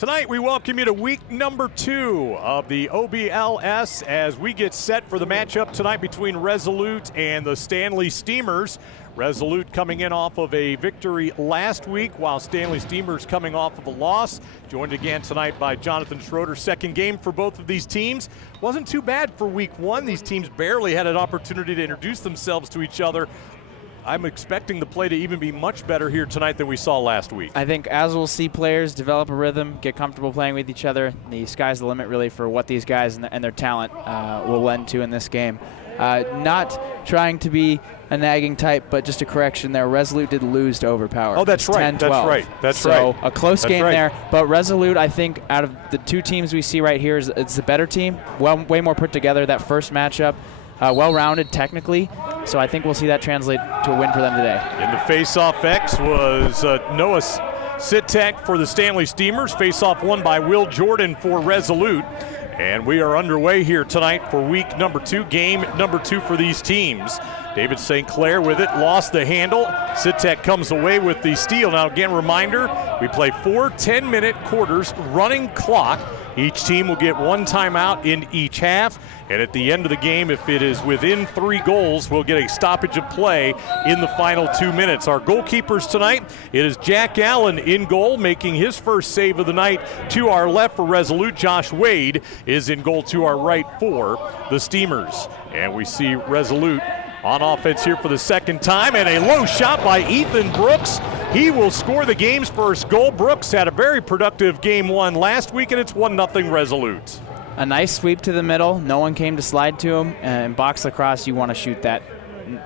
Tonight, we welcome you to week number 2 of the OBLS as we get set for the matchup tonight between Resolute and the Stanley Steemers. Resolute coming in off of a victory last week, while Stanley Steemers coming off of a loss. Joined again tonight by Jonathan Schroeder. Second game for both of these teams. Wasn't too bad for week 1. These teams barely had an opportunity to introduce themselves to each other. I'm expecting the play to even be much better here tonight than we saw last week. I think as we'll see players develop a rhythm, get comfortable playing with each other, the sky's the limit really for what these guys and their talent will lend to in this game. Not trying to be a nagging type, but just a correction there. Resolute did lose to Overpower. Oh, that's right. 10-12. That's right. That's so right. A close that's game right. there. But Resolute, I think, out of the two teams we see right here, it's the better team. Way more put together. That first matchup, well-rounded technically. So I think we'll see that translate to a win for them today. In the face-off X was Noah Sitek for the Stanley Steemers. Face-off won by Will Jordan for Resolute. And we are underway here tonight for week number 2, game number 2 for these teams. David St. Clair with it, lost the handle. Sitek comes away with the steal. Now again, reminder, we play 4 10-minute quarters, running clock. Each team will get one timeout in each half, and at the end of the game, if it is within 3 goals, we'll get a stoppage of play in the final 2 minutes. Our goalkeepers tonight, it is Jack Allen in goal, making his first save of the night. To our left for Resolute, Josh Wade is in goal to our right for the Steemers. And we see Resolute on offense here for the second time, and a low shot by Ethan Brooks. He will score the game's first goal. Brooks had a very productive game 1 last week, and it's 1-0 Resolute. A nice sweep to the middle. No one came to slide to him. In box lacrosse, you want to shoot that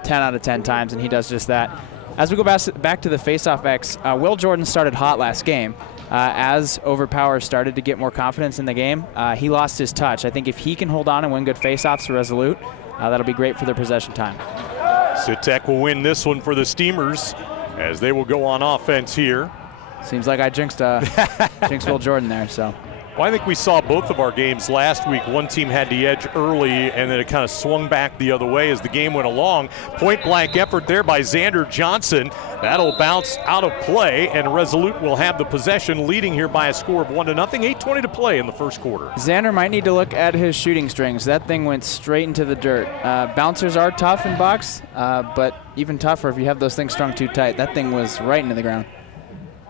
10 out of 10 times, and he does just that. As we go back to the face-off X, Will Jordan started hot last game. As Overpower started to get more confidence in the game, he lost his touch. I think if he can hold on and win good face-offs for Resolute, that'll be great for their possession time. Sitek will win this one for the Steemers as they will go on offense here. Seems like I jinxed Will Jordan there. So. Well, I think we saw both of our games last week. One team had the edge early, and then it kind of swung back the other way as the game went along. Point-blank effort there by Xander Johnson. That'll bounce out of play, and Resolute will have the possession, leading here by a score of 1-0. 8:20 to play in the first quarter. Xander might need to look at his shooting strings. That thing went straight into the dirt. Bouncers are tough in box, but even tougher if you have those things strung too tight. That thing was right into the ground.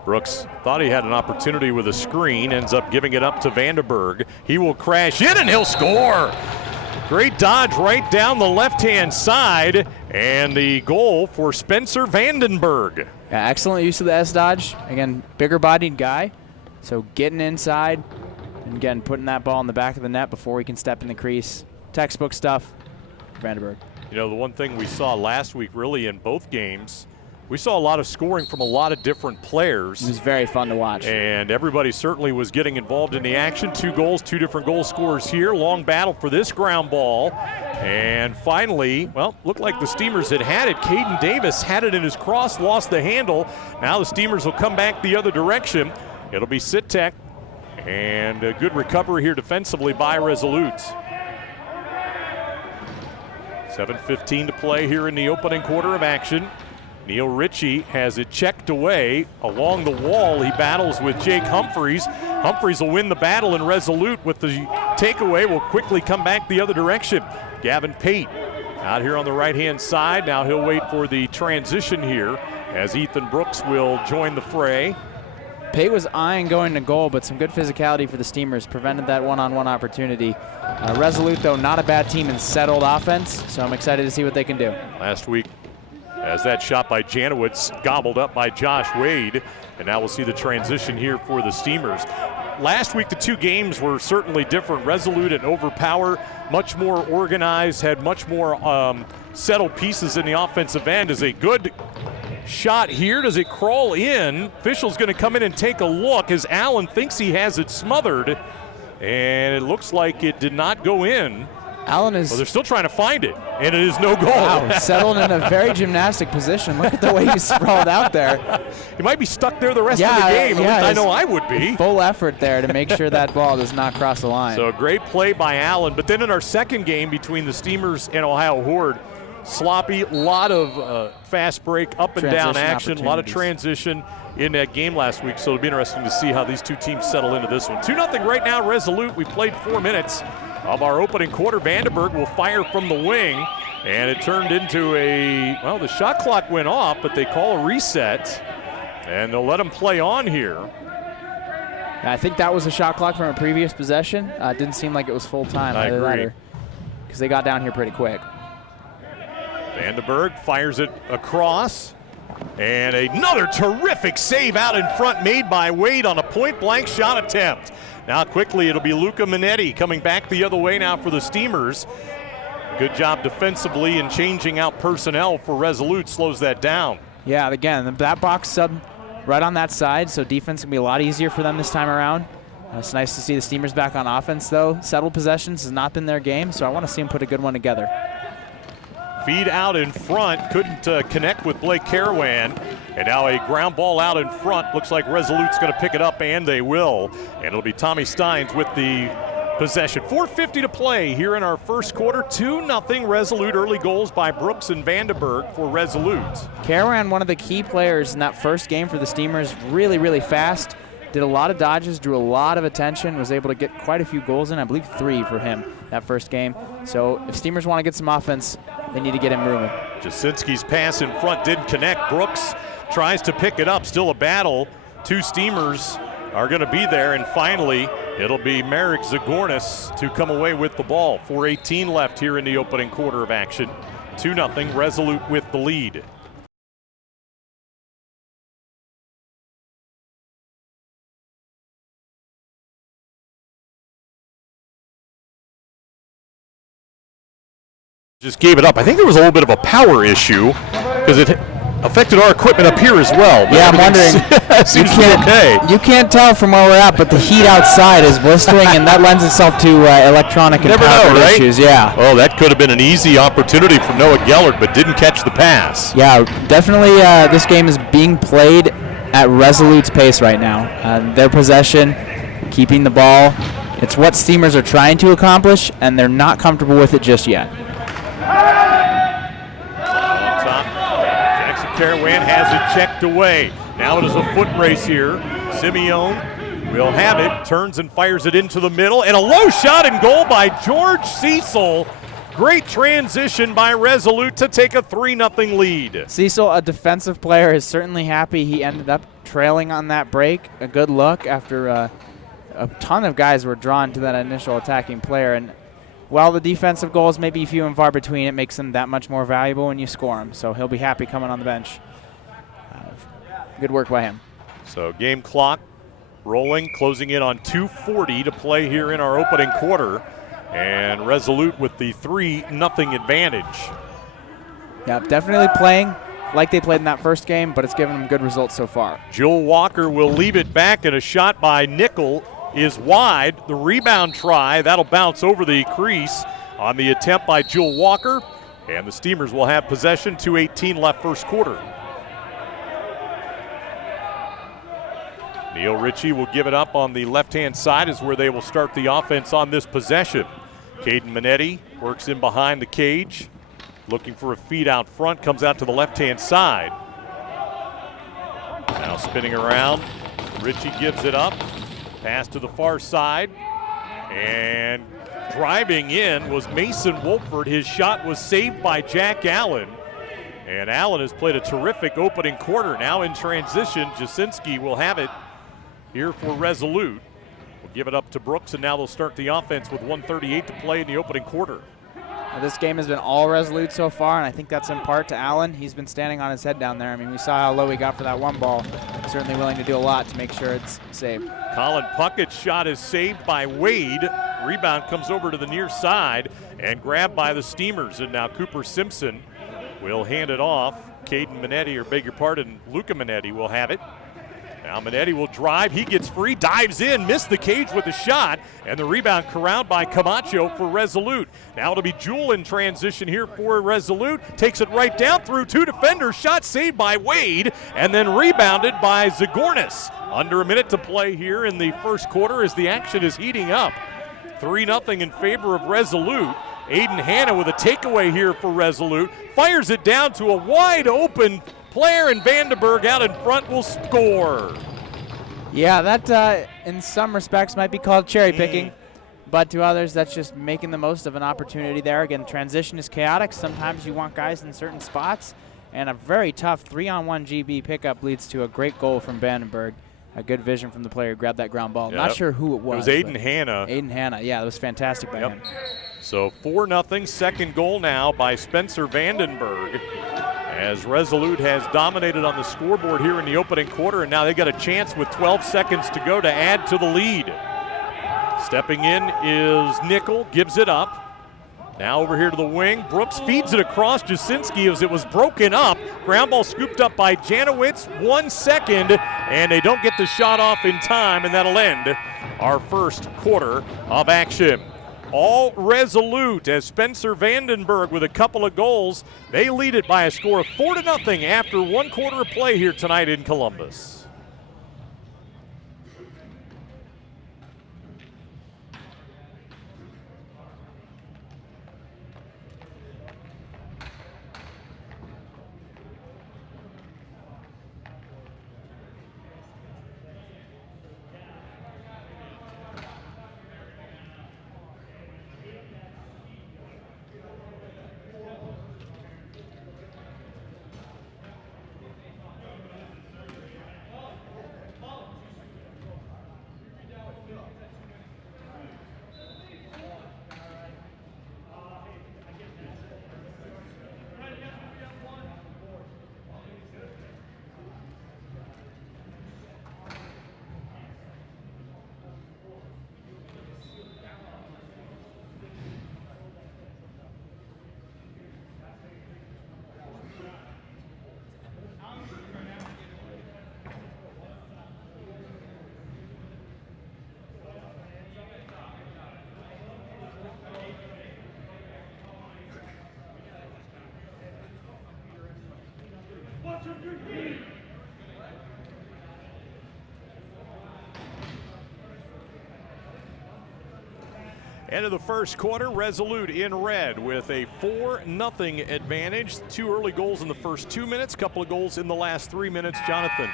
Brooks thought he had an opportunity with a screen, ends up giving it up to Vandenberg. He will crash in and he'll score. Great dodge right down the left-hand side, and the goal for Spencer Vandenberg. Yeah, excellent use of the S-dodge. Again, bigger-bodied guy, so getting inside and, again, putting that ball in the back of the net before he can step in the crease. Textbook stuff, Vandenberg. You know, the one thing we saw last week really in both games, we saw a lot of scoring from a lot of different players. It was very fun to watch. And everybody certainly was getting involved in the action. 2 goals, 2 different goal scorers here. Long battle for this ground ball. And finally, well, looked like the Steemers had it. Caden Davis had it in his cross, lost the handle. Now the Steemers will come back the other direction. It'll be Sitek. And a good recovery here defensively by Resolute. 7:15 to play here in the opening quarter of action. Neil Ritchie has it checked away along the wall. He battles with Jake Humphreys. Humphreys will win the battle, and Resolute with the takeaway will quickly come back the other direction. Gavin Pate out here on the right-hand side. Now he'll wait for the transition here as Ethan Brooks will join the fray. Pate was eyeing going to goal, but some good physicality for the Steemers prevented that one-on-one opportunity. Resolute, though, not a bad team in settled offense, so I'm excited to see what they can do. Last week, as that shot by Janowitz gobbled up by Josh Wade, and now we'll see the transition here for the Steemers. Last week, the 2 games were certainly different. Resolute and Overpower, much more organized, had much more settled pieces in the offensive end. Is a good shot here. Does it crawl in? Official's going to come in and take a look as Allen thinks he has it smothered, and it looks like it did not go in. Allen is. Well, they're still trying to find it, and it is no goal. Wow, settled in a very gymnastic position. Look at the way he's sprawled out there. He might be stuck there the rest of the game. Yeah, I know I would be. Full effort there to make sure that ball does not cross the line. So a great play by Allen. But then in our second game between the Steemers and Ohio Horde, sloppy, a lot of fast break, up and down action, a lot of transition in that game last week. So it'll be interesting to see how these two teams settle into this one. 2-0 right now, Resolute. We played 4 minutes of our opening quarter. Vandenberg will fire from the wing, and it turned into the shot clock went off, but they call a reset, and they'll let them play on here. I think that was a shot clock from a previous possession. Didn't seem like it was full time. I agree. Because they got down here pretty quick. Vandenberg fires it across. And another terrific save out in front made by Wade on a point-blank shot attempt. Now quickly it'll be Luca Minetti coming back the other way now for the Steemers. Good job defensively and changing out personnel for Resolute slows that down. Yeah, again, that box sub right on that side, so defense can be a lot easier for them this time around. It's nice to see the Steemers back on offense, though. Settled possessions has not been their game, so I want to see them put a good one together. Feed out in front, couldn't connect with Blake Carawan. And now a ground ball out in front. Looks like Resolute's going to pick it up, and they will. And it'll be Tommy Steins with the possession. 4:50 to play here in our first quarter. 2-0 Resolute. Early goals by Brooks and Vandenberg for Resolute. Carawan, one of the key players in that first game for the Steemers, really, really fast. Did a lot of dodges, drew a lot of attention, was able to get quite a few goals in, I believe 3 for him that first game. So if Steemers want to get some offense, they need to get him moving. Jasinski's pass in front didn't connect. Brooks tries to pick it up. Still a battle. 2 Steemers are going to be there, and finally it'll be Marek Zagornis to come away with the ball. 4:18 left here in the opening quarter of action. 2-0 Resolute with the lead. Just gave it up. I think there was a little bit of a power issue because it affected our equipment up here as well. Yeah, I'm wondering. You can't tell from where we're at, but the heat outside is blistering, and that lends itself to electronic and power issues. Yeah. Oh, that could have been an easy opportunity for Noah Gellert, but didn't catch the pass. Yeah, definitely this game is being played at Resolute's pace right now. Their possession, keeping the ball, it's what Steemers are trying to accomplish, and they're not comfortable with it just yet. Carawan has it checked away. Now it is a foot race here. Simeone will have it, turns and fires it into the middle, and a low shot and goal by George Cecil. Great transition by Resolute to take a 3-0 lead. Cecil, a defensive player, is certainly happy he ended up trailing on that break. A good look after a ton of guys were drawn to that initial attacking player. And while the defensive goals may be few and far between, it makes them that much more valuable when you score them. So he'll be happy coming on the bench. Good work by him. So game clock rolling, closing in on 2:40 to play here in our opening quarter. And Resolute with the 3-0 advantage. Yeah, definitely playing like they played in that first game, but it's given them good results so far. Joel Walker will leave it back, and a shot by Nickel is wide. The rebound try, that'll bounce over the crease on the attempt by Joel Walker, and the Steemers will have possession. 2:18 left first quarter. Neil Ritchie will give it up on the left-hand side is where they will start the offense on this possession. Caden Minetti works in behind the cage, looking for a feed out front, comes out to the left-hand side. Now spinning around, Ritchie gives it up. Pass to the far side, and driving in was Mason Wolford. His shot was saved by Jack Allen, and Allen has played a terrific opening quarter. Now in transition, Jasinski will have it here for Resolute. We'll give it up to Brooks, and now they'll start the offense with 1:38 to play in the opening quarter. This game has been all Resolute so far, and I think that's in part to Allen. He's been standing on his head down there. I mean, we saw how low he got for that one ball. Certainly willing to do a lot to make sure it's saved. Colin Puckett's shot is saved by Wade. Rebound comes over to the near side and grabbed by the Steemers. And now Cooper Simpson will hand it off. Caden Minetti, or beg your pardon, Luca Minetti will have it. Now Minetti will drive, he gets free, dives in, missed the cage with a shot, and the rebound corralled by Camacho for Resolute. Now it'll be Jewell in transition here for Resolute, takes it right down through 2 defenders, shot saved by Wade, and then rebounded by Zagornis. Under a minute to play here in the first quarter as the action is heating up. 3-0 in favor of Resolute. Aiden Hanna with a takeaway here for Resolute. Fires it down to a wide open player, and Vandenberg out in front will score. Yeah, that in some respects might be called cherry picking, but to others, that's just making the most of an opportunity there. Again, transition is chaotic. Sometimes you want guys in certain spots, and a very tough 3-on-1 GB pickup leads to a great goal from Vandenberg. A good vision from the player who grabbed that ground ball. Yep. Not sure who it was. It was Aiden Hanna. Aiden Hanna, yeah, that was fantastic by him. So 4-0, second goal now by Spencer Vandenberg, as Resolute has dominated on the scoreboard here in the opening quarter, and now they got a chance with 12 seconds to go to add to the lead. Stepping in is Nickel, gives it up. Now over here to the wing, Brooks feeds it across Jasinski as it was broken up. Ground ball scooped up by Janowitz, 1 second, and they don't get the shot off in time, and that'll end our first quarter of action. All Resolute as Spencer Vandenberg with a couple of goals. They lead it by a score of 4-0 after 1 quarter of play here tonight in Columbus. End of the first quarter, Resolute in red with a 4-0 advantage. 2 early goals in the first 2 minutes, couple of goals in the last 3 minutes. Jonathan,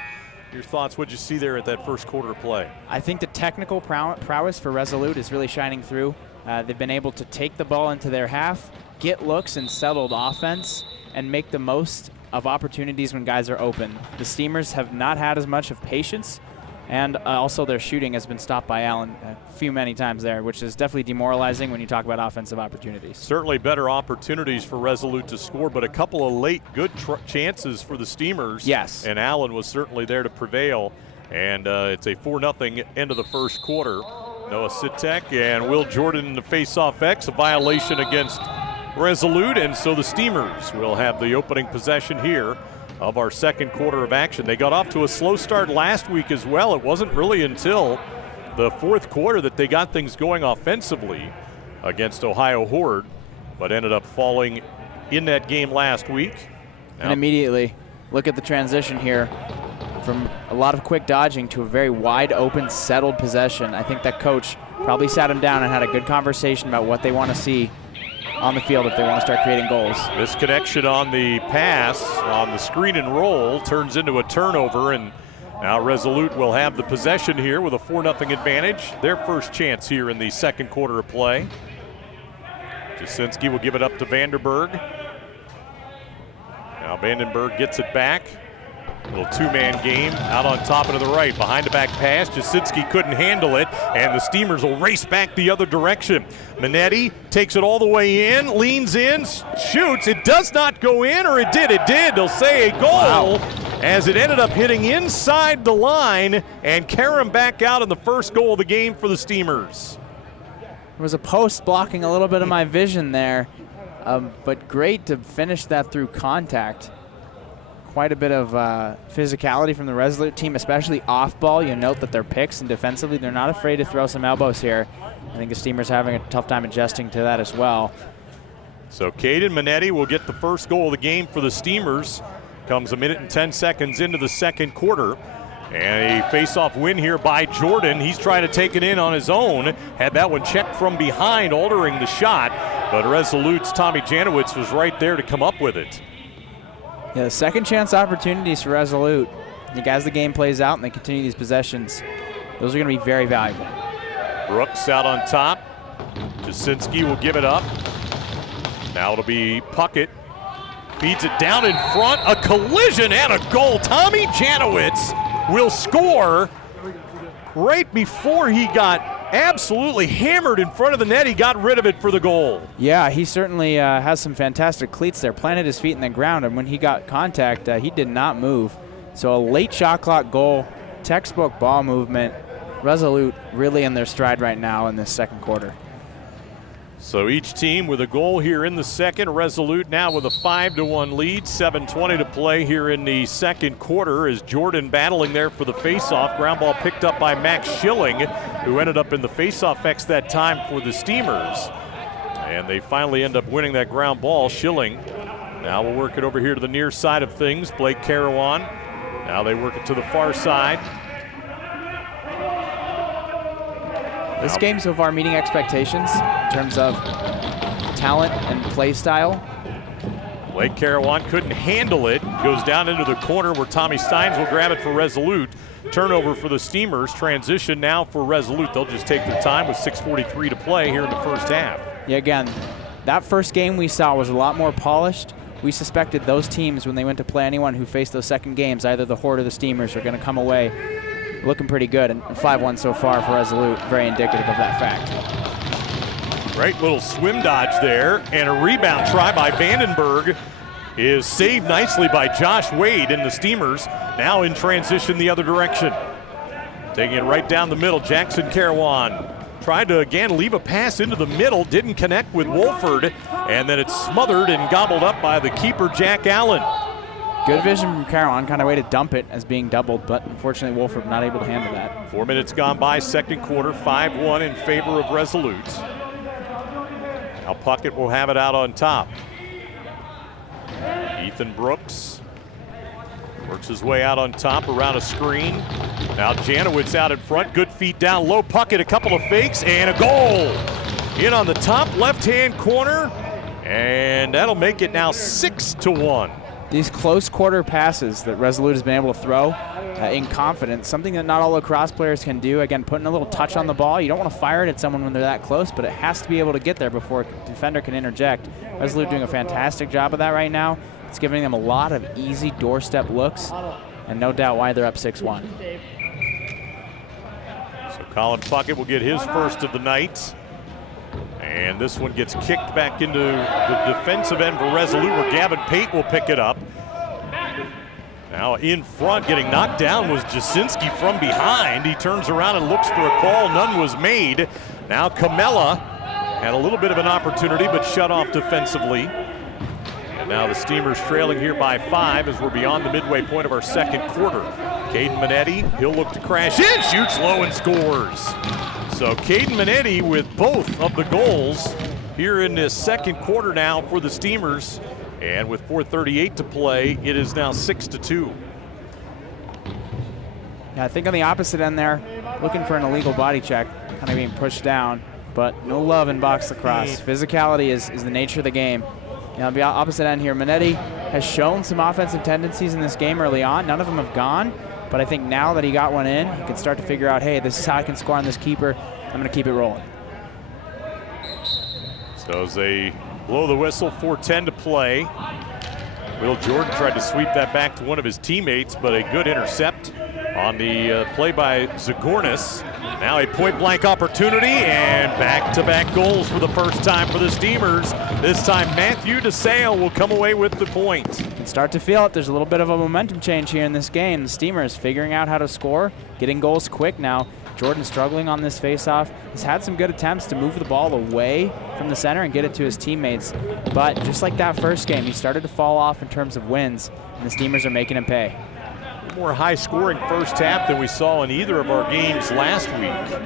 your thoughts, what'd you see there at that first quarter of play? I think the technical prowess for Resolute is really shining through. They've been able to take the ball into their half, get looks and settled offense, and make the most of opportunities when guys are open. The Steemers have not had as much of patience, and also their shooting has been stopped by Allen many times there, which is definitely demoralizing when you talk about offensive opportunities. Certainly better opportunities for Resolute to score, but a couple of late good chances for the Steemers. Yes. And Allen was certainly there to prevail. And it's a 4-0 end of the first quarter. Noah Sitek and Will Jordan in the face-off X, a violation against Resolute, and so the Steemers will have the opening possession here of our second quarter of action. They got off to a slow start last week as well. It wasn't really until the fourth quarter that they got things going offensively against Ohio Horde, but ended up falling in that game last week. And immediately, look at the transition here from a lot of quick dodging to a very wide open, settled possession. I think that coach probably sat him down and had a good conversation about what they want to see on the field if they want to start creating goals. This connection on the pass, on the screen and roll, turns into a turnover, and now Resolute will have the possession here with a 4-0 advantage. Their first chance here in the second quarter of play. Jasinski will give it up to Vandenberg. Now Vandenberg gets it back. Little two-man game out on top and to the right. Behind the back pass, Jasinski couldn't handle it, and the Steemers will race back the other direction. Minetti takes it all the way in, leans in, shoots. It does not go in, or it did. It did. They'll say a goal as it ended up hitting inside the line and carry him back out in the first goal of the game for the Steemers. There was a post blocking a little bit of my vision there, but great to finish that through contact. Quite a bit of physicality from the Resolute team, especially off ball. You note that their picks and defensively, they're not afraid to throw some elbows here. I think the Steemers having a tough time adjusting to that as well. So Caden Minetti will get the first goal of the game for the Steemers. Comes a minute and 10 seconds into the second quarter. And a face-off win here by Jordan. He's trying to take it in on his own. Had that one checked from behind, altering the shot. But Resolute's Tommy Janowitz was right there to come up with it. Yeah, the second chance opportunities for Resolute. I think as the game plays out and they continue these possessions, those are going to be very valuable. Brooks out on top. Jasinski will give it up. Now it'll be Puckett. Feeds it down in front. A collision and a goal. Tommy Janowitz will score right before he got absolutely hammered in front of the net. He got rid of it for the goal. Yeah, he certainly has some fantastic cleats there. Planted his feet in the ground, and when he got contact, he did not move. So a late shot clock goal, textbook ball movement. Resolute really in their stride right now in this second quarter. So each team with a goal here in the second. Resolute now with a 5-1 lead. 7:20 to play here in the second quarter as Jordan battling there for the faceoff. Ground ball picked up by Max Schilling, who ended up in the faceoff X that time for the Steemers. And they finally end up winning that ground ball. Schilling now will work it over here to the near side of things. Blake Carawan. Now they work it to the far side. This game so far meeting expectations in terms of talent and play style. Blake Carawan couldn't handle it. Goes down into the corner where Tommy Steins will grab it for Resolute. Turnover for the Steemers. Transition now for Resolute. They'll just take their time with 6:43 to play here in the first half. Yeah, again, that first game we saw was a lot more polished. We suspected those teams, when they went to play anyone who faced those second games, either the Horde or the Steemers, are going to come away looking pretty good, and 5-1 so far for Resolute, very indicative of that fact. Great little swim dodge there, and a rebound try by Vandenberg is saved nicely by Josh Wade, and the Steemers now in transition the other direction. Taking it right down the middle, Jackson Carawan tried to again leave a pass into the middle, didn't connect with Wolford, and then it's smothered and gobbled up by the keeper, Jack Allen. Good vision from Carawan, kind of way to dump it as being doubled, but unfortunately Wolford not able to handle that. 4 minutes gone by, second quarter, 5-1 in favor of Resolute. Now Puckett will have it out on top. Ethan Brooks works his way out on top around a screen. Now Janowitz out in front, good feet down low. Puckett, a couple of fakes, and a goal. In on the top left-hand corner, and that'll make it now 6-1. These close quarter passes that Resolute has been able to throw in confidence, something that not all lacrosse players can do. Again, putting a little touch on the ball. You don't want to fire it at someone when they're that close, but it has to be able to get there before a defender can interject. Resolute doing a fantastic job of that right now. It's giving them a lot of easy doorstep looks, and no doubt why they're up 6-1. So Colin Puckett will get his first of the night. And this one gets kicked back into the defensive end for Resolute, where Gavin Pate will pick it up. Now in front, getting knocked down was Jasinski from behind. He turns around and looks for a call. None was made. Now Camella had a little bit of an opportunity, but shut off defensively. And now the Steemers trailing here by 5 as we're beyond the midway point of our second quarter. Caden Minetti, he'll look to crash in, shoots low and scores. So Caden Minetti with both of the goals here in this second quarter now for the Steemers. And with 4:38 to play, it is now 6-2. Yeah, I think on the opposite end there, looking for an illegal body check, kind of being pushed down, but no love in box lacrosse. Physicality is the nature of the game. You know, on the opposite end here, Minetti has shown some offensive tendencies in this game early on. None of them have gone. But I think now that he got one in, he can start to figure out, hey, this is how I can score on this keeper. I'm going to keep it rolling. So as they blow the whistle, 4:10 to play. Will Jordan tried to sweep that back to one of his teammates, but a good intercept on the play by Zagornis. Now a point-blank opportunity, and back-to-back goals for the first time for the Steemers. This time Matthew DeSale will come away with the point. You can start to feel it. There's a little bit of a momentum change here in this game. The Steemers figuring out how to score, getting goals quick now. Jordan struggling on this faceoff. He's had some good attempts to move the ball away from the center and get it to his teammates. But just like that first game, he started to fall off in terms of wins, and the Steemers are making him pay. More high-scoring first half than we saw in either of our games last week.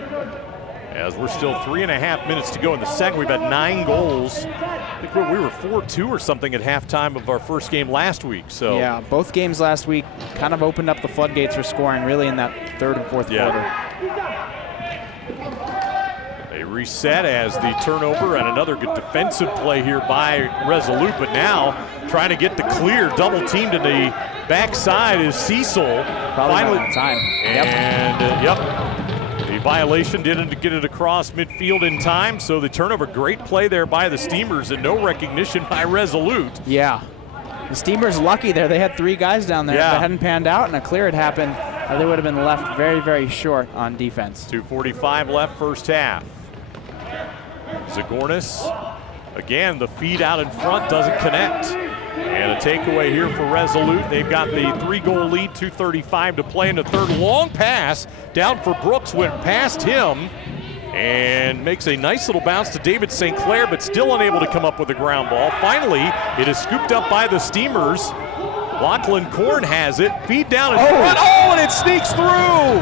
as we're still 3.5 minutes to go in the second. We've had 9 goals. I think we were 4-2 or something at halftime of our first game last week. So yeah, both games last week kind of opened up the floodgates for scoring really in that third and fourth quarter. They reset as the turnover and another good defensive play here by Resolute, but now trying to get the clear, double teamed in the backside is Cecil. Probably finally not time. And the violation didn't get it across midfield in time, so the turnover, great play there by the Steemers and no recognition by Resolute. Yeah, the Steemers lucky there. They had 3 guys down there. If it hadn't panned out and a clear had happened, they would have been left very, very short on defense. 2:45 left first half. Zagornis, again, the feed out in front doesn't connect. And a takeaway here for Resolute. They've got the 3-goal lead, 2:35 to play in the third. Long pass down for Brooks, went past him and makes a nice little bounce to David St. Clair, but still unable to come up with a ground ball. Finally, it is scooped up by the Steemers. Lachlan Korn has it. Feed down in front. Oh, and it sneaks through.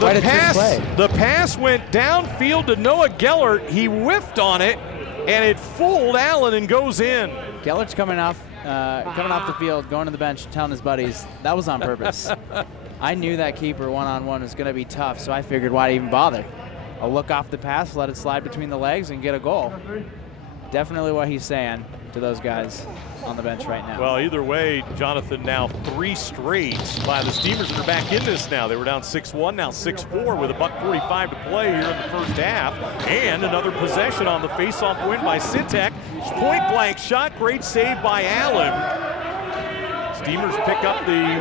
The pass went downfield to Noah Gellert. He whiffed on it, and it fooled Allen and goes in. Gellert's coming off the field, going to the bench, telling his buddies that was on purpose. I knew that keeper one-on-one was going to be tough, so I figured why even bother? I'll look off the pass, let it slide between the legs, and get a goal. Definitely what he's saying to those guys on the bench right now. Well, either way, Jonathan, now 3 straight by the Steemers that are back in this now. They were down 6-1, now 6-4 with $1:45 to play here in the first half. And another possession on the face-off win by Sitek. Point-blank shot, great save by Allen. Steemers pick up the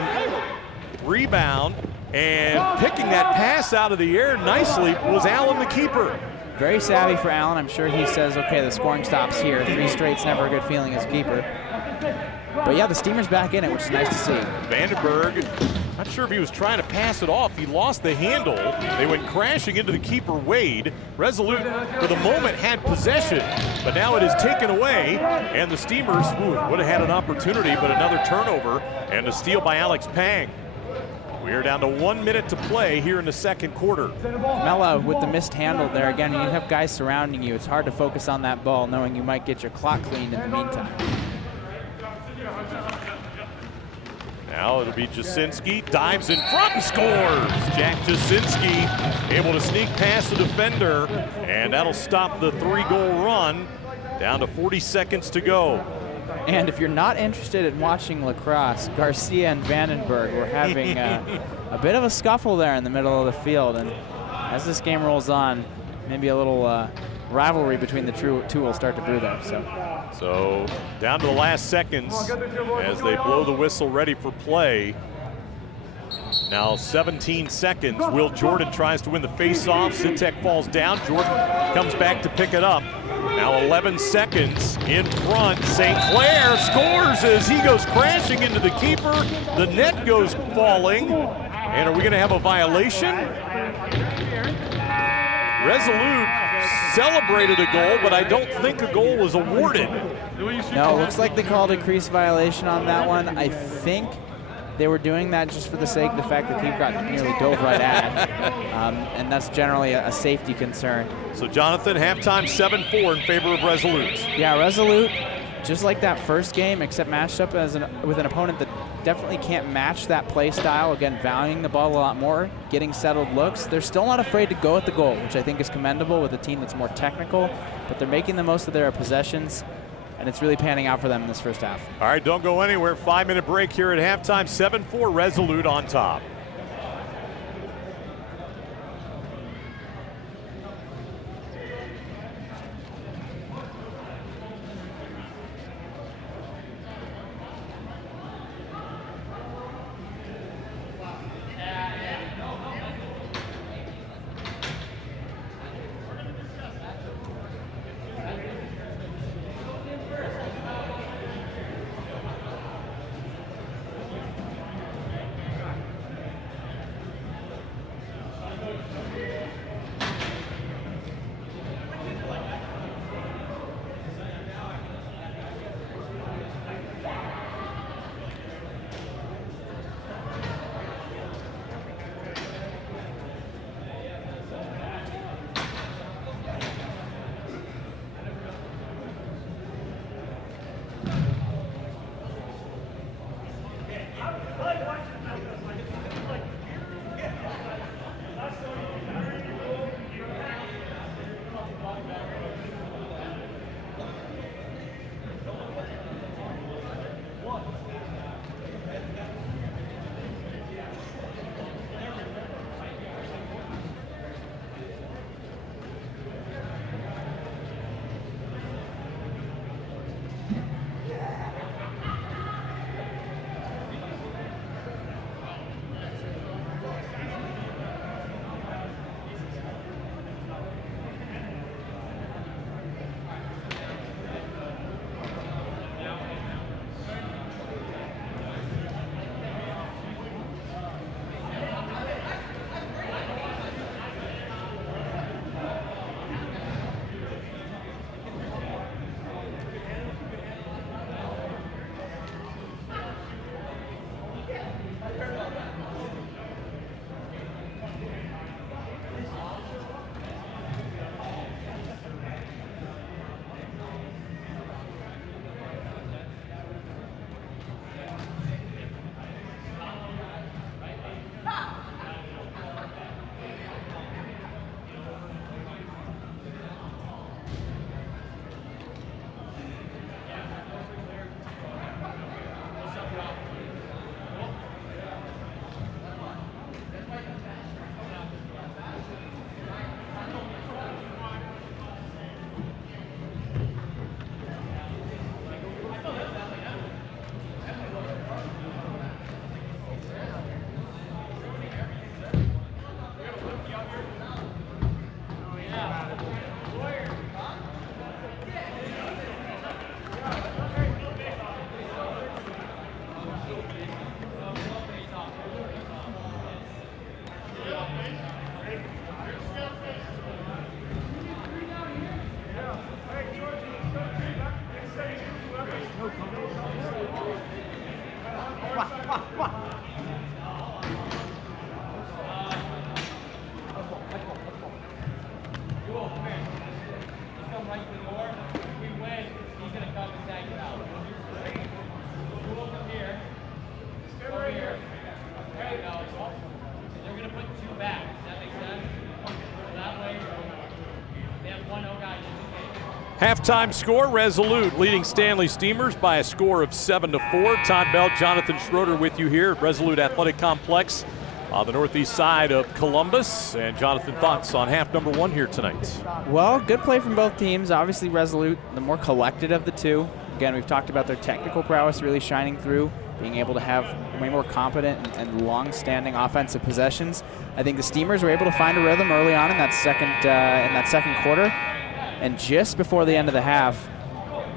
rebound, and picking that pass out of the air nicely was Allen, the keeper. Very savvy for Allen. I'm sure he says, okay, the scoring stops here. 3 straight's never a good feeling as a keeper. But yeah, the Steemers back in it, which is nice to see. Vandenberg, not sure if he was trying to pass it off. He lost the handle. They went crashing into the keeper, Wade. Resolute, for the moment, had possession, but now it is taken away, and the Steemers would have had an opportunity, but another turnover, and a steal by Alex Pang. We are down to 1 minute to play here in the second quarter. Mella with the missed handle there. Again, you have guys surrounding you. It's hard to focus on that ball knowing you might get your clock cleaned in the meantime. Now it'll be Jasinski, dives in front and scores. Jack Jasinski able to sneak past the defender, and that'll stop the 3-goal run. Down to 40 seconds to go. And if you're not interested in watching lacrosse, Garcia and Vandenberg were having a bit of a scuffle there in the middle of the field. And as this game rolls on, maybe a little rivalry between the two will start to brew there. So down to the last seconds as they blow the whistle ready for play. Now 17 seconds. Will Jordan tries to win the face-off. Sitek falls down. Jordan comes back to pick it up. Now 11 seconds in front. St. Clair scores as he goes crashing into the keeper. The net goes falling. And are we going to have a violation? Resolute celebrated a goal, but I don't think a goal was awarded. No, it looks like they called a crease violation on that one. I think they were doing that just for the sake of the fact that he got nearly dove right at it. And that's generally a safety concern. So Jonathan, halftime 7-4 in favor of Resolute. Yeah, Resolute, just like that first game, except matched up with an opponent that definitely can't match that play style. Again, valuing the ball a lot more, getting settled looks. They're still not afraid to go at the goal, which I think is commendable with a team that's more technical, but they're making the most of their possessions, and it's really panning out for them in this first half. All right, don't go anywhere. 5-minute break here at halftime. 7-4, Resolute on top. Halftime score, Resolute leading Stanley Steemers by a score of 7-4. Todd Bell, Jonathan Schroeder with you here at Resolute Athletic Complex on the northeast side of Columbus. And Jonathan, thoughts on half number one here tonight? Well, good play from both teams. Obviously Resolute, the more collected of the two. Again, we've talked about their technical prowess really shining through, being able to have way more competent and long-standing offensive possessions. I think the Steemers were able to find a rhythm early on in that second quarter. And just before the end of the half,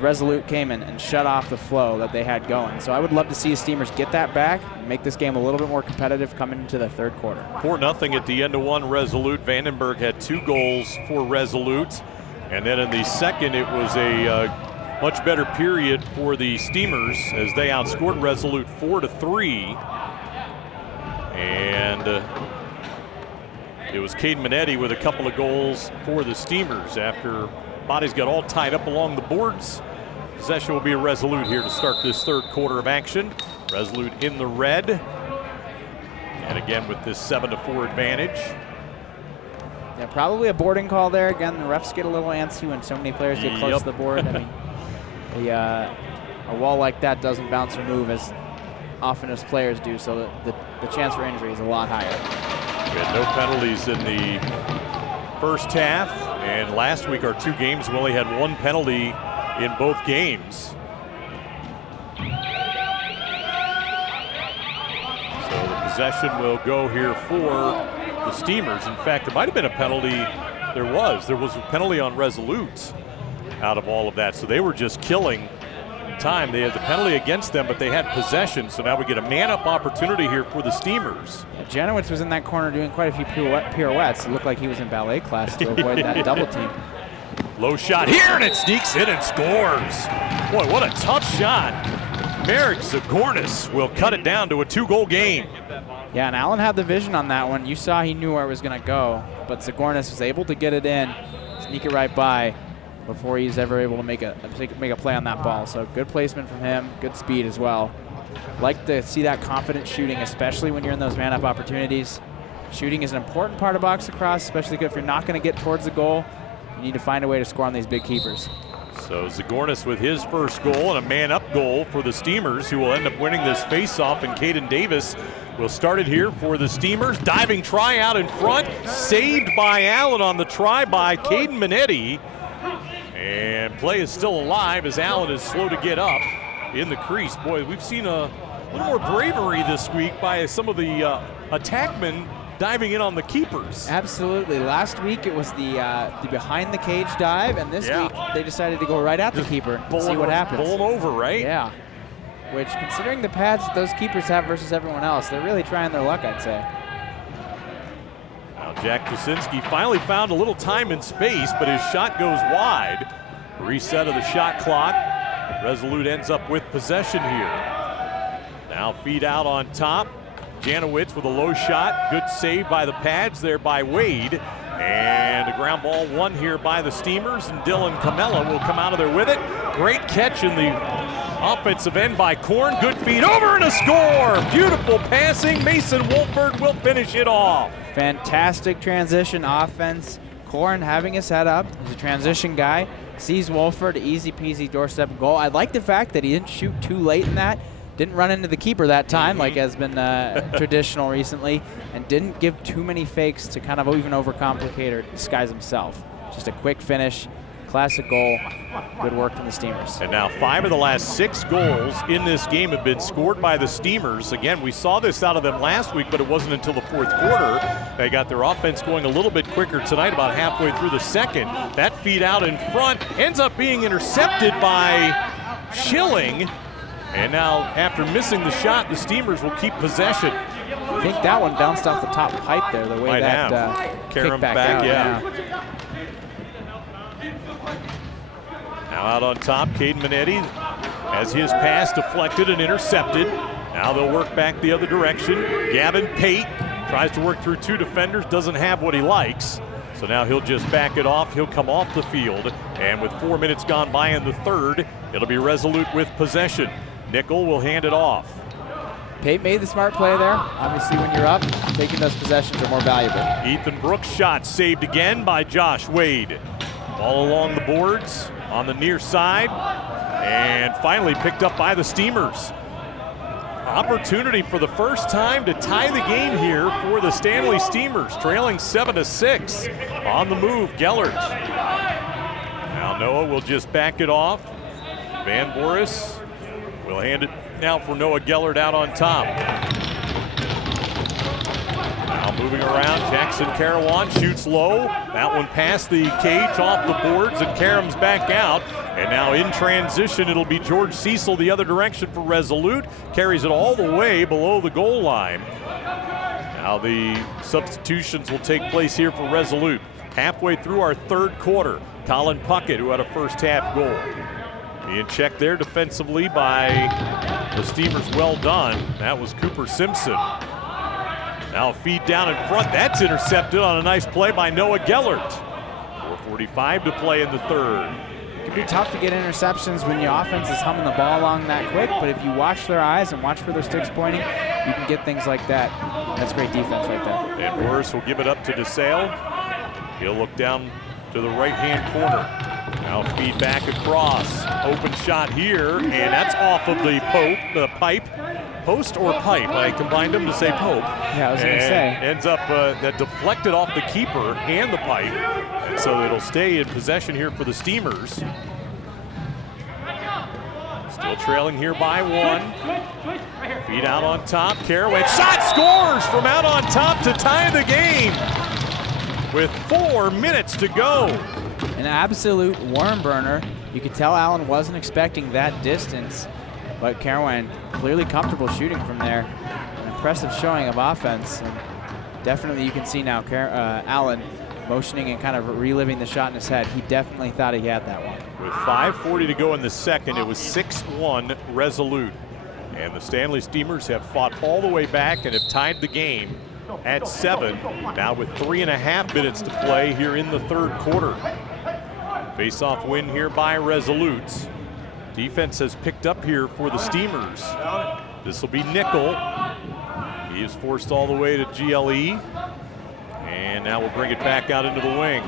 Resolute came in and shut off the flow that they had going. So I would love to see the Steemers get that back and make this game a little bit more competitive coming into the third quarter. 4-0 at the end of one, Resolute. Vandenberg had 2 goals for Resolute. And then in the second, it was a much better period for the Steemers as they outscored Resolute 4-3. And it was Caden Minetti with a couple of goals for the Steemers after bodies got all tied up along the boards. Possession will be a Resolute here to start this third quarter of action. Resolute in the red. And again with this 7-4 advantage. Yeah, probably a boarding call there. Again, the refs get a little antsy when so many players get close to the board. I mean, a wall like that doesn't bounce or move as often as players do, so the chance for injury is a lot higher. We had no penalties in the first half, and last week our 2 games we only had 1 penalty in both games. So the possession will go here for the Steemers. In fact, there might have been a penalty. There was a penalty on Resolute out of all of that, so they were just killing time. They had the penalty against them, but they had possession, so now we get a man-up opportunity here for the Steemers. Yeah, Janowitz was in that corner doing quite a few pirouettes. It looked like he was in ballet class to avoid that double team. Low shot here, and it sneaks in and scores. Boy, what a tough shot. Marek Zagornis will cut it down to a 2-goal game. Yeah, and Allen had the vision on that one. You saw he knew where it was going to go, but Zagornis was able to get it in, sneak it right by before he's ever able to make a play on that ball. So good placement from him, good speed as well. Like to see that confident shooting, especially when you're in those man-up opportunities. Shooting is an important part of box lacrosse, especially if you're not going to get towards the goal. You need to find a way to score on these big keepers. So Zagornis with his first goal and a man-up goal for the Steemers, who will end up winning this face-off, and Caden Davis will start it here for the Steemers. Diving try out in front, saved by Allen on the try by Caden Minetti. And play is still alive as Allen is slow to get up in the crease. Boy, we've seen a little more bravery this week by some of the attackmen diving in on the keepers. Absolutely. Last week it was the behind the cage dive, and this week they decided to go right at the keeper and see what happens. Bowling over, right? Yeah. Which, considering the pads that those keepers have versus everyone else, they're really trying their luck, I'd say. Now Jack Kusinski finally found a little time and space, but his shot goes wide. Reset of the shot clock. Resolute ends up with possession here. Now feed out on top. Janowitz with a low shot. Good save by the pads there by Wade. And a ground ball won here by the Steemers, and Dylan Camella will come out of there with it. Great catch in the offensive end by Korn. Good feed over and a score. Beautiful passing. Mason Wolford will finish it off. Fantastic transition offense. Korn having his head up. He's a transition guy. Sees Wolford, easy peasy doorstep goal. I like the fact that he didn't shoot too late in that. Didn't run into the keeper that time, like has been traditional recently, and didn't give too many fakes to kind of even overcomplicate or disguise himself. Just a quick finish, classic goal. Good work from the Steemers. And now 5 of the last 6 goals in this game have been scored by the Steemers. Again, we saw this out of them last week, but it wasn't until the fourth quarter. They got their offense going a little bit quicker tonight, about halfway through the second. That feed out in front ends up being intercepted by Schilling. And now, after missing the shot, the Steemers will keep possession. I think that one bounced off the top pipe there, the way Might that kicked back out. Yeah. Now out on top, Caden Minetti has his pass deflected and intercepted. Now they'll work back the other direction. Gavin Pate tries to work through 2 defenders, doesn't have what he likes. So now he'll just back it off. He'll come off the field. And with 4 minutes gone by in the third, it'll be Resolute with possession. Nickel will hand it off. Pate made the smart play there. Obviously, when you're up, taking those possessions are more valuable. Ethan Brooks' shot saved again by Josh Wade. All along the boards on the near side, and finally picked up by the Steemers. Opportunity for the first time to tie the game here for the Stanley Steemers, trailing 7-6. On the move, Gellert. Now Noah will just back it off. Van Boris will hand it now for Noah Gellert out on top. Now moving around, Jackson Carawan shoots low. That one past the cage, off the boards, and Karam's back out. And now in transition, it'll be George Cecil the other direction for Resolute. Carries it all the way below the goal line. Now the substitutions will take place here for Resolute. Halfway through our third quarter, Colin Puckett, who had a first half goal. Being checked there defensively by the Steemers, well done. That was Cooper Simpson. Now a feed down in front, that's intercepted on a nice play by Noah Gellert. 4:45 to play in the third. It can be tough to get interceptions when your offense is humming the ball along that quick, but if you watch their eyes and watch where their stick's pointing, you can get things like that. That's great defense right there. And Boris will give it up to DeSale. He'll look down to the right-hand corner. Now feed back across. Open shot here, and that's off of the pipe. Post or pipe? I combined them to say Pope. Yeah, I was going to say. Ends up that deflected off the keeper and the pipe. And so it'll stay in possession here for the Steemers. Still trailing here by one. Feed out on top. Caraway shot, scores from out on top to tie the game with 4 minutes to go. An absolute worm burner. You could tell Allen wasn't expecting that distance, but Caraway clearly comfortable shooting from there. An impressive showing of offense. And definitely you can see now Allen motioning and kind of reliving the shot in his head. He definitely thought he had that one. With 5:40 to go in the second, it was 6-1 Resolute. And the Stanley Steemers have fought all the way back and have tied the game at 7. Now with 3.5 minutes to play here in the third quarter. Face-off win here by Resolute. Defense has picked up here for the Steemers. This will be Nickel. He is forced all the way to GLE. And now we'll bring it back out into the wing.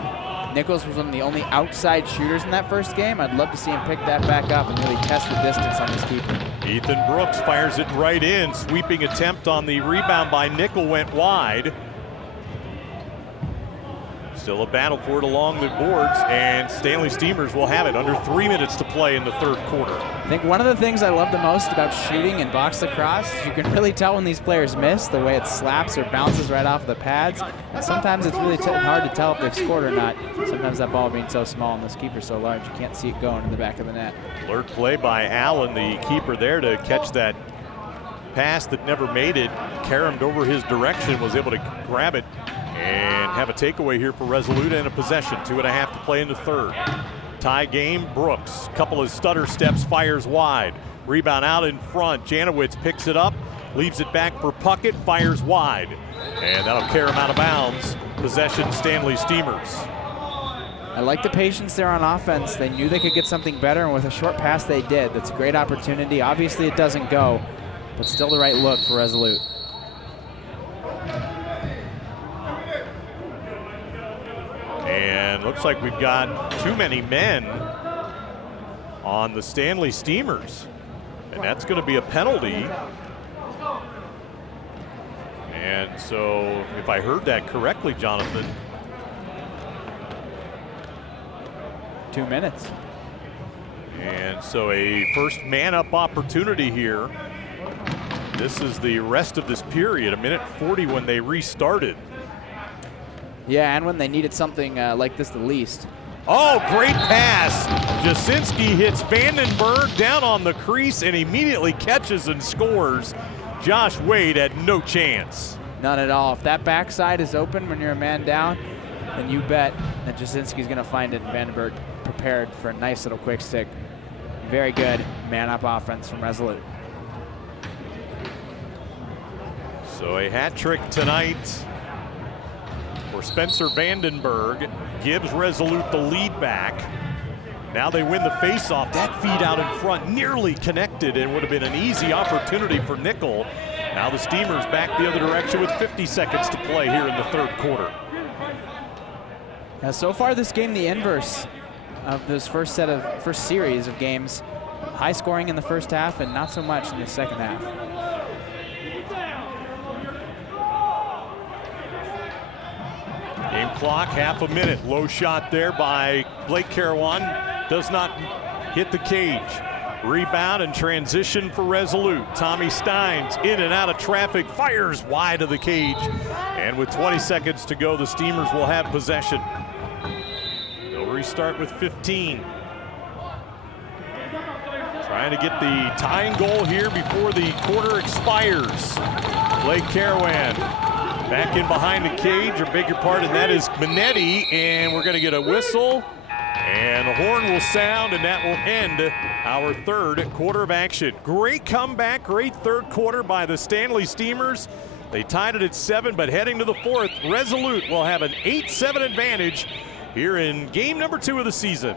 Nichols was one of the only outside shooters in that first game. I'd love to see him pick that back up and really test the distance on this keeper. Ethan Brooks fires it right in. Sweeping attempt on the rebound by Nickel went wide. Still a battle for it along the boards, and Stanley Steemers will have it under 3 minutes to play in the third quarter. I think one of the things I love the most about shooting in box lacrosse is you can really tell when these players miss, the way it slaps or bounces right off the pads. And sometimes it's really hard to tell if they've scored or not. Sometimes that ball being so small and this keeper so large, you can't see it going in the back of the net. Alert play by Allen, the keeper there, to catch that pass that never made it. Caromed over his direction, was able to grab it and have a takeaway here for Resolute and a possession. 2.5 to play in the third. Tie game, Brooks, couple of stutter steps, fires wide. Rebound out in front, Janowitz picks it up, leaves it back for Puckett, fires wide. And that'll carry him out of bounds. Possession, Stanley Steemers. I like the patience there on offense. They knew they could get something better, and with a short pass they did. That's a great opportunity. Obviously it doesn't go, but still the right look for Resolute. And looks like we've got too many men on the Stanley Steemers. And that's going to be a penalty. And so, if I heard that correctly, Jonathan. 2 minutes. And so a first man-up opportunity here. This is the rest of this period, 1:40 when they restarted. Yeah, and when they needed something like this the least. Oh, great pass. Jasinski hits Vandenberg down on the crease and immediately catches and scores. Josh Wade had no chance. None at all. If that backside is open when you're a man down, then you bet that Jasinski's going to find it, and Vandenberg prepared for a nice little quick stick. Very good man-up offense from Resolute. So a hat trick tonight for Spencer Vandenberg, gives Resolute the lead back. Now they win the faceoff. That feed out in front nearly connected and would have been an easy opportunity for Nickel. Now the Steemers back the other direction with 50 seconds to play here in the third quarter. Now so far this game, the inverse. of those first series of games. High scoring in the first half and not so much in the second half. Game clock, half a minute. Low shot there by Blake Carawan. Does not hit the cage. Rebound and transition for Resolute. Tommy Steins in and out of traffic, fires wide of the cage. And with 20 seconds to go, the Steemers will have possession. They'll restart with 15. Trying to get the tying goal here before the quarter expires. Blake Carawan back in behind the cage, or beg your pardon, that is Minetti, and we're going to get a whistle. And the horn will sound, and that will end our third quarter of action. Great comeback, great third quarter by the Stanley Steemers. They tied it at 7, but heading to the fourth, Resolute will have an 8-7 advantage here in game number 2 of the season.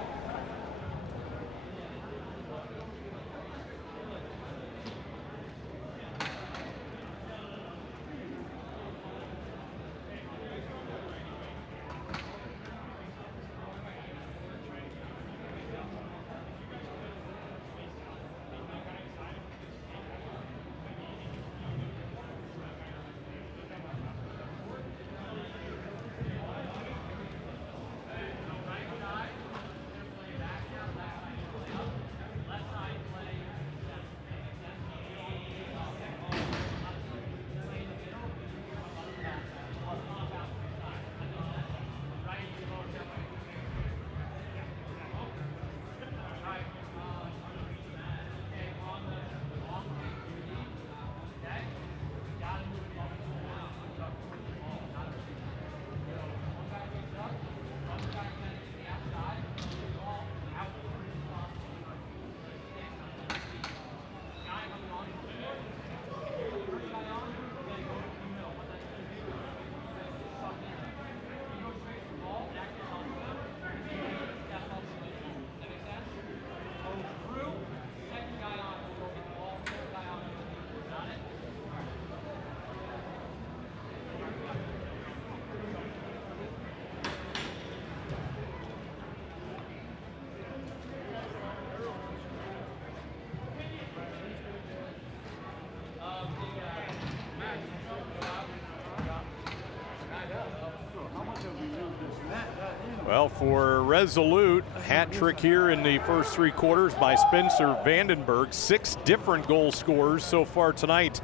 Well, for Resolute, hat trick here in the first 3 quarters by Spencer Vandenberg. 6 different goal scorers so far tonight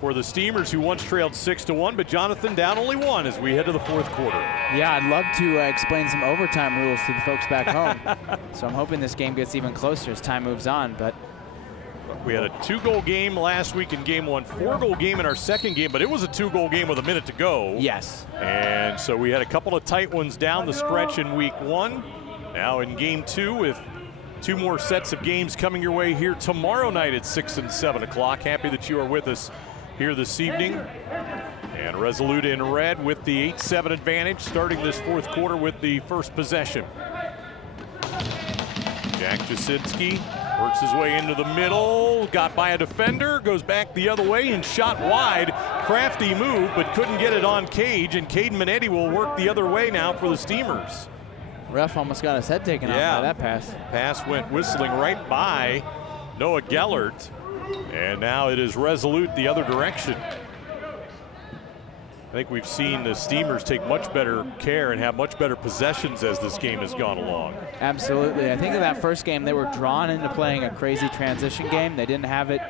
for the Steemers, who once trailed 6-1, but Jonathan down only 1 as we head to the fourth quarter. Yeah, I'd love to explain some overtime rules to the folks back home. So I'm hoping this game gets even closer as time moves on. But we had a 2-goal game last week in game 1, 4-goal game in our second game, but it was a 2-goal game with a minute to go. Yes. And so we had a couple of tight ones down the stretch in week 1. Now in game 2 with 2 more sets of games coming your way here tomorrow night at 6 and 7 o'clock. Happy that you are with us here this evening. And Resolute in red with the 8-7 advantage, starting this fourth quarter with the first possession. Jack Jasinski works his way into the middle, got by a defender, goes back the other way and shot wide. Crafty move, but couldn't get it on cage, and Caden Minetti will work the other way now for the Steemers. Ref almost got his head taken off by that pass. Pass went whistling right by Noah Gellert, and now it is Resolute the other direction. I think we've seen the Steemers take much better care and have much better possessions as this game has gone along. Absolutely. I think in that first game they were drawn into playing a crazy transition game. They didn't have it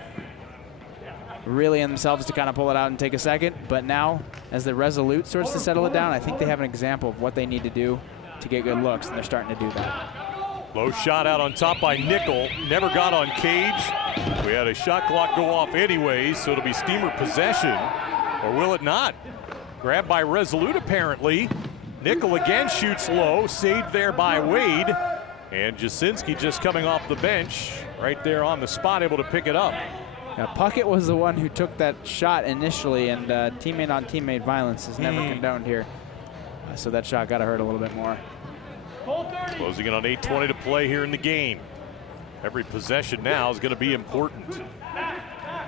really in themselves to kind of pull it out and take a second. But now, as the Resolute starts to settle it down, I think they have an example of what they need to do to get good looks, and they're starting to do that. Low shot out on top by Nickel. Never got on cage. We had a shot clock go off anyways, so it'll be Steamer possession. Or will it not? Grabbed by Resolute apparently. Nickel again shoots low, saved there by Wade. And Jasinski just coming off the bench, right there on the spot, able to pick it up. Now, Puckett was the one who took that shot initially, and teammate on teammate violence is never condoned here. So that shot got to hurt a little bit more. Closing in on 8:20 to play here in the game. Every possession now is going to be important.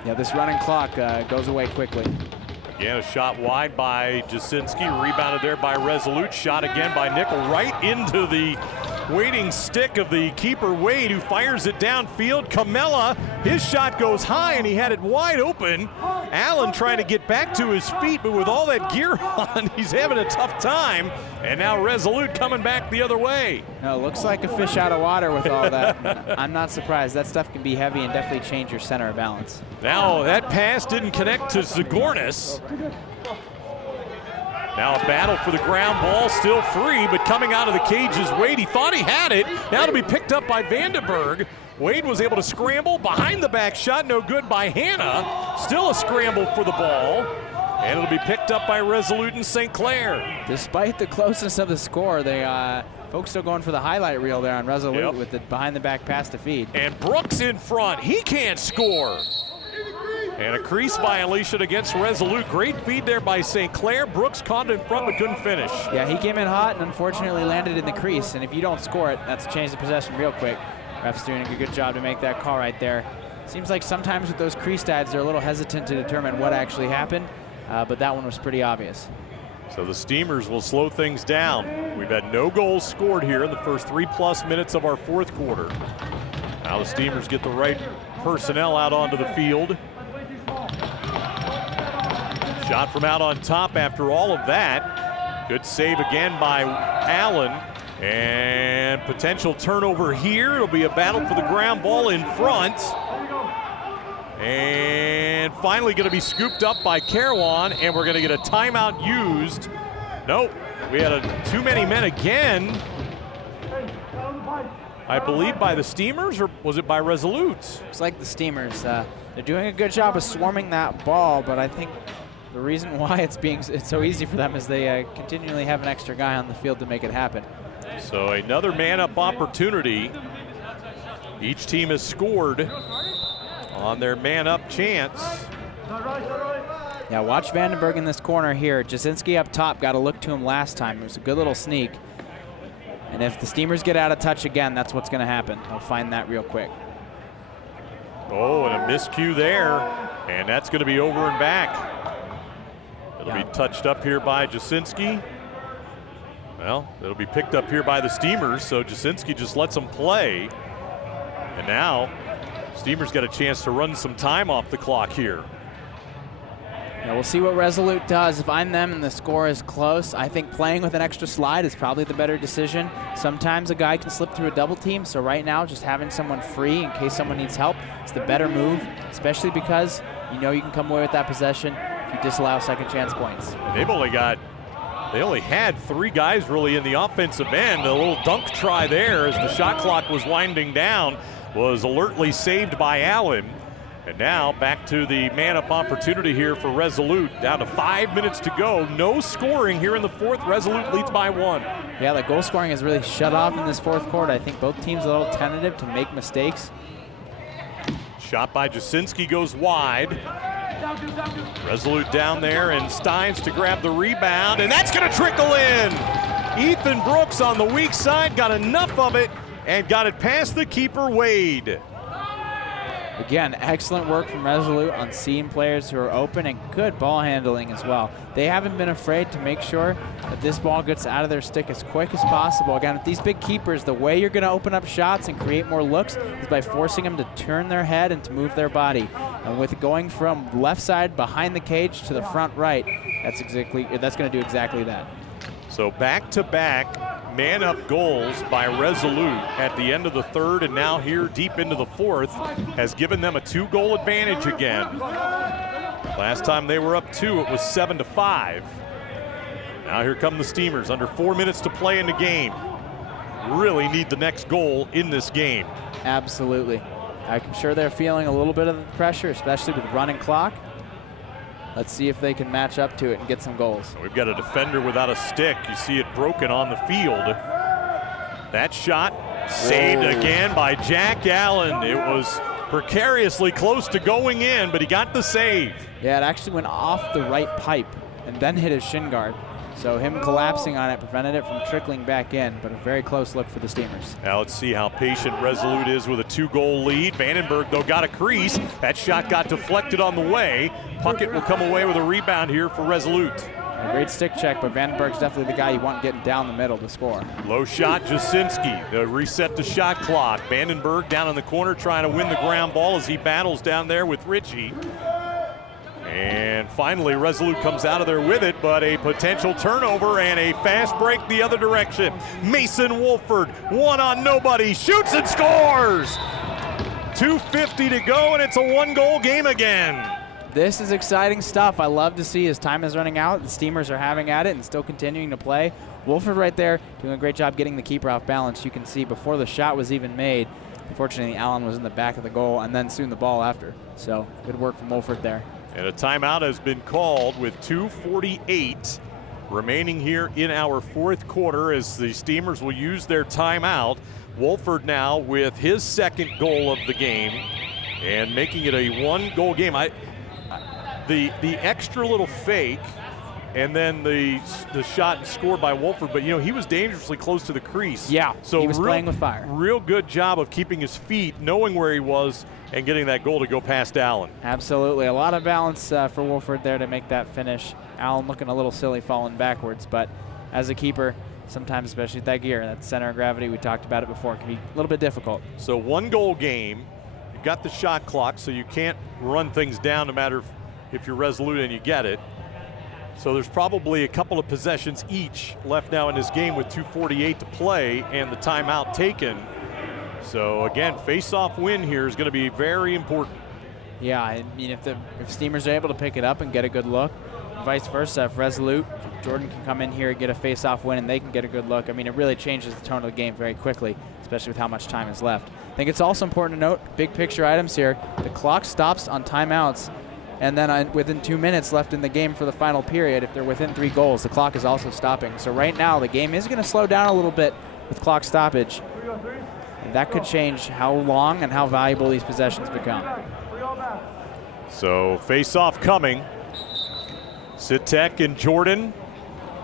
Yeah, this running clock goes away quickly. Again, a shot wide by Jasinski, rebounded there by Resolute. Shot again by Nickel, right into the waiting stick of the keeper Wade, who fires it downfield. Camella, his shot goes high and he had it wide open. Allen trying to get back to his feet, but with all that gear on, he's having a tough time. And now Resolute coming back the other way. No, looks like a fish out of water with all that. I'm not surprised. That stuff can be heavy and definitely change your center of balance. Now that pass didn't connect to Zagornis. Now a battle for the ground ball, still free, but coming out of the cage is Wade. He thought he had it. Now to be picked up by Vandenberg. Wade was able to scramble. Behind the back shot, no good by Hanna. Still a scramble for the ball. And it'll be picked up by Resolute and St. Clair. Despite the closeness of the score, folks still going for the highlight reel there on Resolute with the behind the back pass to feed. And Brooks in front. He can't score. And a crease violation against Resolute. Great feed there by St. Clair. Brooks caught it in front but couldn't finish. Yeah, he came in hot and unfortunately landed in the crease. And if you don't score it, that's changed the possession real quick. Ref's doing a good job to make that call right there. Seems like sometimes with those crease dives, they're a little hesitant to determine what actually happened. But that one was pretty obvious. So the Steemers will slow things down. We've had no goals scored here in the first 3+ minutes of our fourth quarter. Now the Steemers get the right personnel out onto the field. Shot from out on top after all of that. Good save again by Allen. And potential turnover here. It'll be a battle for the ground ball in front. And finally going to be scooped up by Carawan, and we're going to get a timeout used. Nope, we had too many men again. I believe by the Steemers, or was it by Resolute? Looks like the Steemers. They're doing a good job of swarming that ball, but I think the reason why it's so easy for them is they continually have an extra guy on the field to make it happen. So another man-up opportunity. Each team has scored on their man-up chance. Yeah, watch Vandenberg in this corner here. Jasinski up top, got to look to him last time. It was a good little sneak. And if the Steemers get out of touch again, that's what's going to happen. They'll find that real quick. Oh, and a miscue there. And that's going to be over and back. It'll be touched up here by Jasinski. Well, it'll be picked up here by the Steemers, so Jasinski just lets them play. And now, Steemers got a chance to run some time off the clock here. Yeah, we'll see what Resolute does. If I'm them and the score is close, I think playing with an extra slide is probably the better decision. Sometimes a guy can slip through a double team, so right now just having someone free in case someone needs help is the better move, especially because you know you can come away with that possession if you disallow second chance points. And they only had 3 guys really in the offensive end. A little dunk try there as the shot clock was winding down was alertly saved by Allen. And now back to the man-up opportunity here for Resolute. Down to 5 minutes to go. No scoring here in the fourth. Resolute leads by 1. Yeah, the goal scoring is really shut off in this fourth quarter. I think both teams are a little tentative to make mistakes. Shot by Jasinski goes wide. Resolute down there, and Steins to grab the rebound, and that's going to trickle in. Ethan Brooks on the weak side got enough of it and got it past the keeper, Wade. Again, excellent work from Resolute on seeing players who are open, and good ball handling as well. They haven't been afraid to make sure that this ball gets out of their stick as quick as possible. Again, with these big keepers, the way you're going to open up shots and create more looks is by forcing them to turn their head and to move their body. And with going from left side behind the cage to the front right, that's going to do exactly that. So back-to-back man-up goals by Resolute at the end of the third, and now here deep into the fourth has given them a 2-goal advantage again. Last time they were up 2, it was 7-5. Now here come the Steemers under 4 minutes to play in the game. Really need the next goal in this game. Absolutely. I'm sure they're feeling a little bit of the pressure, especially with running clock. Let's see if they can match up to it and get some goals. We've got a defender without a stick. You see it broken on the field. That shot saved again by Jack Allen. It was precariously close to going in, but he got the save. Yeah, it actually went off the right pipe and then hit his shin guard. So him collapsing on it prevented it from trickling back in, but a very close look for the Steemers. Now let's see how patient Resolute is with a 2-goal lead. Vandenberg, though, got a crease. That shot got deflected on the way. Puckett will come away with a rebound here for Resolute. A great stick check, but Vandenberg's definitely the guy you want getting down the middle to score. Low shot, Jasinski. The reset the shot clock. Vandenberg down in the corner trying to win the ground ball as he battles down there with Ritchie. And finally, Resolute comes out of there with it, but a potential turnover and a fast break the other direction. Mason Wolford, one on nobody, shoots and scores! 2:50 to go, and it's a one-goal game again. This is exciting stuff. I love to see as time is running out, the Steemers are having at it and still continuing to play. Wolford right there doing a great job getting the keeper off balance. You can see before the shot was even made, unfortunately Allen was in the back of the goal and then soon the ball after. So good work from Wolford there. And a timeout has been called with 2:48 remaining here in our fourth quarter as the Steemers will use their timeout. Wolford now with his second goal of the game and making it a one-goal game. The extra little fake and then the shot scored by Wolford, but you know he was dangerously close to the crease. Yeah, so he was playing with fire. Real good job of keeping his feet, knowing where he was, and getting that goal to go past Allen. Absolutely, a lot of balance for Wolford there to make that finish. Allen looking a little silly falling backwards, but as a keeper, sometimes, especially with that gear, that center of gravity, we talked about it before, can be a little bit difficult. So one-goal game. You've got the shot clock, so you can't run things down no matter if you're Resolute and you get it. So there's probably a couple of possessions each left now in this game with 2:48 to play and the timeout taken. So again, face-off win here is going to be very important. Yeah, I mean, if Steemers are able to pick it up and get a good look, vice versa, if Resolute, Jordan can come in here and get a face-off win and they can get a good look, I mean, it really changes the tone of the game very quickly, especially with how much time is left. I think it's also important to note, big picture items here, the clock stops on timeouts, and then within 2 minutes left in the game for the final period, if they're within 3 goals, the clock is also stopping. So right now, the game is going to slow down a little bit with clock stoppage. And that could change how long and how valuable these possessions become. So face-off coming. Sitek and Jordan.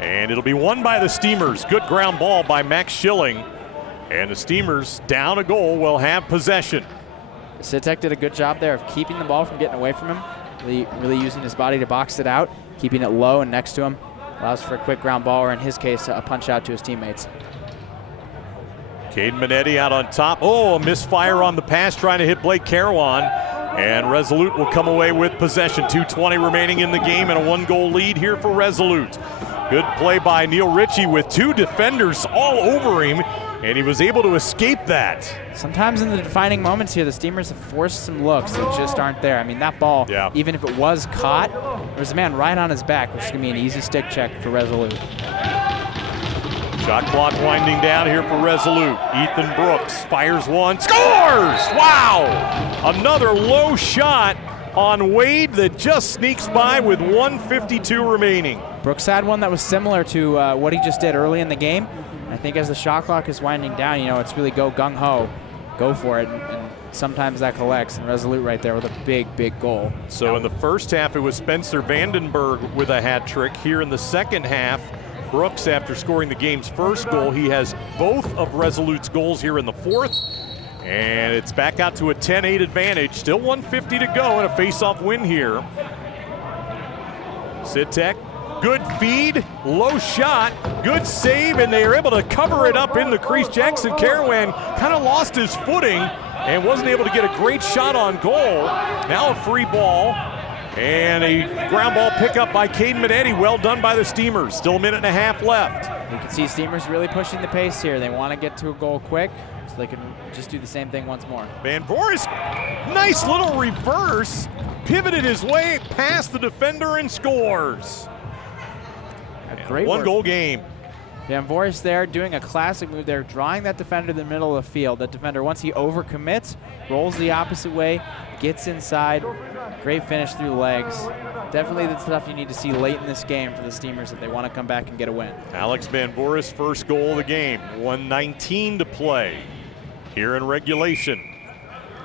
And it'll be won by the Steemers. Good ground ball by Max Schilling. And the Steemers, down a goal, will have possession. Sitek did a good job there of keeping the ball from getting away from him. Really using his body to box it out, keeping it low and next to him. Allows for a quick ground ball, or in his case, a punch out to his teammates. Caden Minetti out on top. Oh, a misfire on the pass, trying to hit Blake Carawan. And Resolute will come away with possession. 2:20 remaining in the game and a one-goal lead here for Resolute. Good play by Neil Ritchie with 2 defenders all over him, and he was able to escape that. Sometimes in the defining moments here, the Steemers have forced some looks that just aren't there. I mean, that ball, even if it was caught, there was a man right on his back, which is going to be an easy stick check for Resolute. Shot clock winding down here for Resolute. Ethan Brooks fires one, scores! Wow! Another low shot on Wade that just sneaks by with 1:52 remaining. Brooks had one that was similar to what he just did early in the game. I think as the shot clock is winding down, you know, it's really go gung-ho, go for it, and sometimes that collects, and Resolute right there with a big, big goal. So in the first half, it was Spencer Vandenberg with a hat trick. Here in the second half, Brooks, after scoring the game's first goal, he has both of Resolute's goals here in the fourth, and it's back out to a 10-8 advantage. Still 1:50 to go and a face-off win here. Sitek, good feed, low shot, good save, and they are able to cover it up in the crease. Jackson Carawan kind of lost his footing and wasn't able to get a great shot on goal. Now a free ball and a ground ball pickup by Caden Minetti. Well done by the Steemers. Still a minute and a half left. You can see Steemers really pushing the pace here. They want to get to a goal quick so they can just do the same thing once more. Van Voorhis, nice little reverse, pivoted his way past the defender and scores. A great one-goal game. Van Voorhis there doing a classic move there, drawing that defender to the middle of the field. That defender, once he overcommits, rolls the opposite way, gets inside. Great finish through the legs. Definitely the stuff you need to see late in this game for the Steemers if they want to come back and get a win. Alex Van Voorhis, first goal of the game. 1:19 to play here in regulation.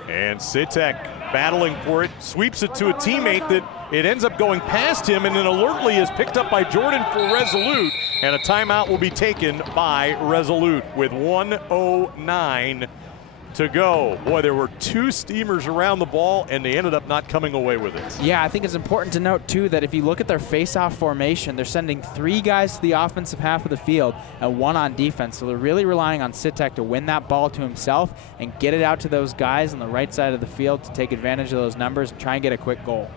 And Sitek battling for it, sweeps it to a teammate that it ends up going past him, and then alertly is picked up by Jordan for Resolute, and a timeout will be taken by Resolute with 1:09 to go. Boy, there were 2 Steemers around the ball, and they ended up not coming away with it. Yeah, I think it's important to note, too, that if you look at their face-off formation, they're sending 3 guys to the offensive half of the field and 1 on defense. So they're really relying on Sitek to win that ball to himself and get it out to those guys on the right side of the field to take advantage of those numbers and try and get a quick goal.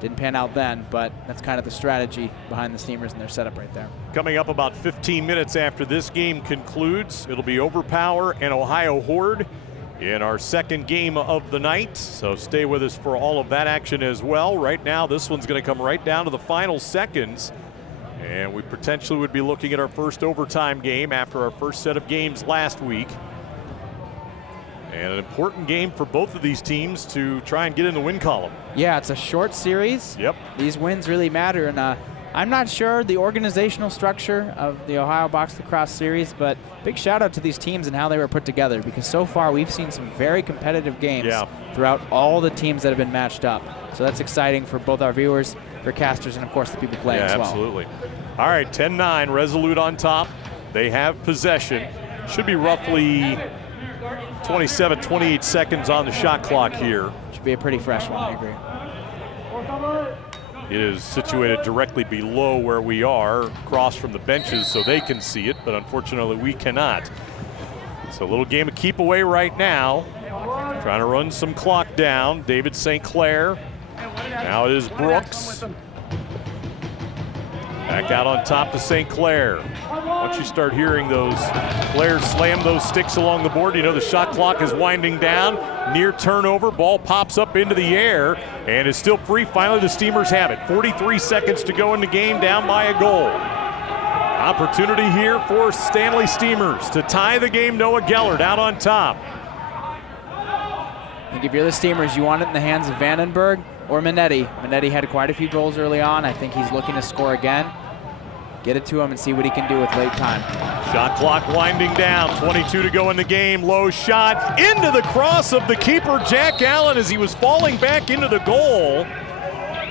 Didn't pan out then, but that's kind of the strategy behind the Steemers and their setup right there. Coming up about 15 minutes after this game concludes, it'll be Overpower and Ohio Horde in our second game of the night. So stay with us for all of that action as well. Right now, this one's going to come right down to the final seconds. And we potentially would be looking at our first overtime game after our first set of games last week. And an important game for both of these teams to try and get in the win column. Yeah, it's a short series. Yep. These wins really matter. And I'm not sure the organizational structure of the Ohio Box Lacrosse Series, but big shout out to these teams and how they were put together, because so far we've seen some very competitive games throughout all the teams that have been matched up. So that's exciting for both our viewers, for casters, and of course the people playing as well. Absolutely. All right, 10-9, Resolute on top. They have possession. Should be roughly 27, 28 seconds on the shot clock here. Should be a pretty fresh one, I agree. It is situated directly below where we are, across from the benches, so they can see it, but unfortunately we cannot. So a little game of keep away right now. Trying to run some clock down. David St. Clair. Now it is Brooks. Back out on top to St. Clair. Once you start hearing those players slam those sticks along the board, you know the shot clock is winding down. Near turnover, ball pops up into the air and is still free. Finally, the Steemers have it. 43 seconds to go in the game, down by a goal. Opportunity here for Stanley Steemers to tie the game. Noah Gellert out on top. I think if you're the Steemers, you want it in the hands of Vandenberg or Minetti. Minetti had quite a few goals early on. I think he's looking to score again. Get it to him and see what he can do with late time. Shot clock winding down. 22 to go in the game. Low shot into the cross of the keeper, Jack Allen, as he was falling back into the goal.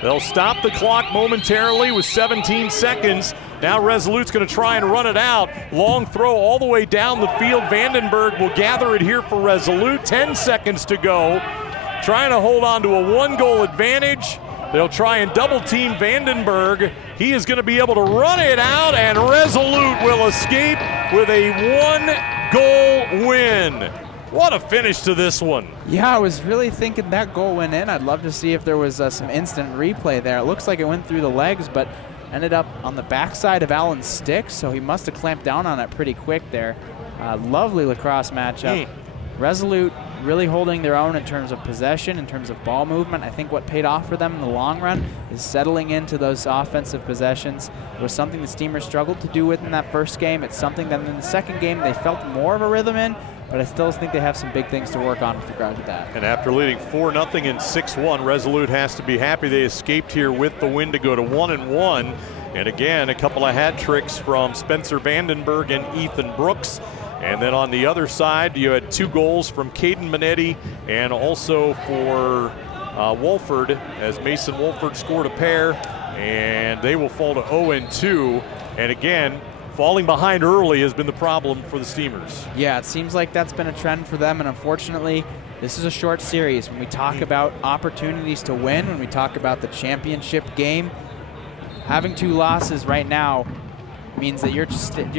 They'll stop the clock momentarily with 17 seconds. Now Resolute's going to try and run it out. Long throw all the way down the field. Vandenberg will gather it here for Resolute. 10 seconds to go. Trying to hold on to a 1-goal advantage. They'll try and double team Vandenberg. He is going to be able to run it out, and Resolute will escape with a 1-goal win. What a finish to this one. Yeah, I was really thinking that goal went in. I'd love to see if there was some instant replay there. It looks like it went through the legs, but ended up on the backside of Allen's stick, so he must have clamped down on it pretty quick there. Lovely lacrosse matchup. Resolute really holding their own in terms of possession, in terms of ball movement. I think what paid off for them in the long run is settling into those offensive possessions. It was something the Steemers struggled to do with in that first game. It's something that in the second game they felt more of a rhythm in, but I still think they have some big things to work on with regard to that. And after leading 4-0 and 6-1, Resolute has to be happy they escaped here with the win to go to 1-1. And again, a couple of hat tricks from Spencer Vandenberg and Ethan Brooks. And then on the other side, you had 2 goals from Caden Minetti and also for Wolford, as Mason Wolford scored a pair, and they will fall to 0-2. And again, falling behind early has been the problem for the Steemers. Yeah, it seems like that's been a trend for them, and unfortunately, this is a short series. When we talk about opportunities to win, when we talk about the championship game, having 2 losses right now means that your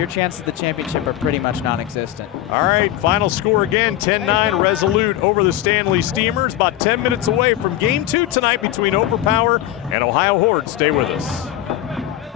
chances of the championship are pretty much non-existent. All right, final score again, 10-9 Resolute over the Stanley Steemers. About 10 minutes away from Game 2 tonight between Overpower and Ohio Horde. Stay with us.